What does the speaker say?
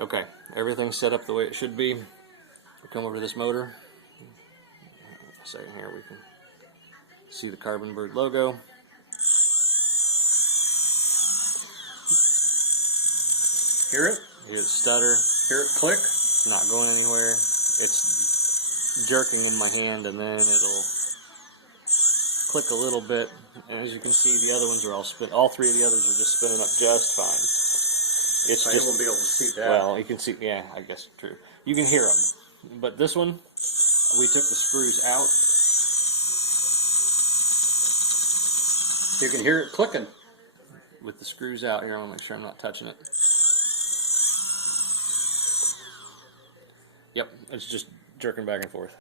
Okay, everything's set up the way it should be. We come over to this motor. A second here, we can see the Carbon Bird logo. Hear it? Here's Stutter. Hear it click? It's not going anywhere. It's jerking in my hand, and then it'll click a little bit. And as you can see, the other ones are all three of the others are just spinning up just fine. It's I just, won't be able to see that. well, you can see, yeah, I guess true. You can hear them. But this one, we took the screws out. You can hear it clicking. With the screws out here, I want to make sure I'm not touching it. Yep, it's just jerking back and forth.